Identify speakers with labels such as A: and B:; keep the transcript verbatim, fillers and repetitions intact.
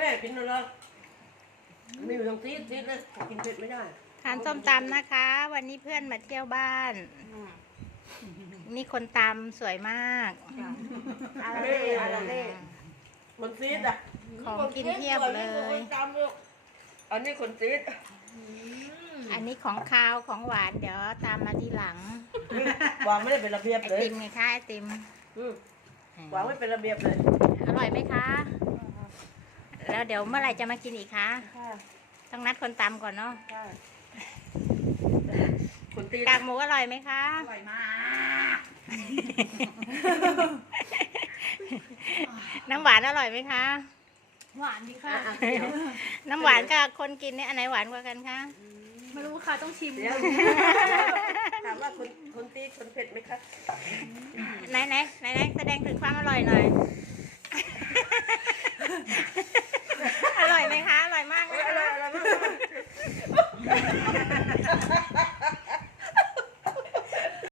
A: ม่กินเลยไม่อยู่ตรงซีดซีดเลยกินเผ็ดไม่ได้
B: ทานส้มตำนะคะ วันนี้เพื่อนมาเที่ยวบ้านนี่คนตำสวยมาก
A: อะไรอะไรคนซีดอ่ะ
B: ของกินเทียบเลย
A: อันนี้คนซีด
B: อันนี้ของคาวของหวานเดี๋ยวตามมาทีหลัง
A: วางไม่ได้เป็นระเบียบ
B: ไอ
A: เลย
B: ติมไงคะไอติม
A: วางไม่เป็นระเบียบเลย
B: อร่อยไหมคะแล้วเดี๋ยวเมื่อไหร่จะมากินอีกคะต้องนัดคนตำก่อนเนาะกากหมูอร่อยไหมคะ
A: อร่อยมาก
B: น้ำหวานอร่อยไหมคะ
C: หวานดีค่ะ
B: น้ำหวานกับคนกินเนี่ยอันไหนหวานกว่ากันคะ
C: ไม่รู้ค่ะต้องชิม
A: ถามว่าคนคนตีคนเผ็ดไหมคะ
B: ไหนไหนไหนไหนแสดงถึงความอร่อยหน่อย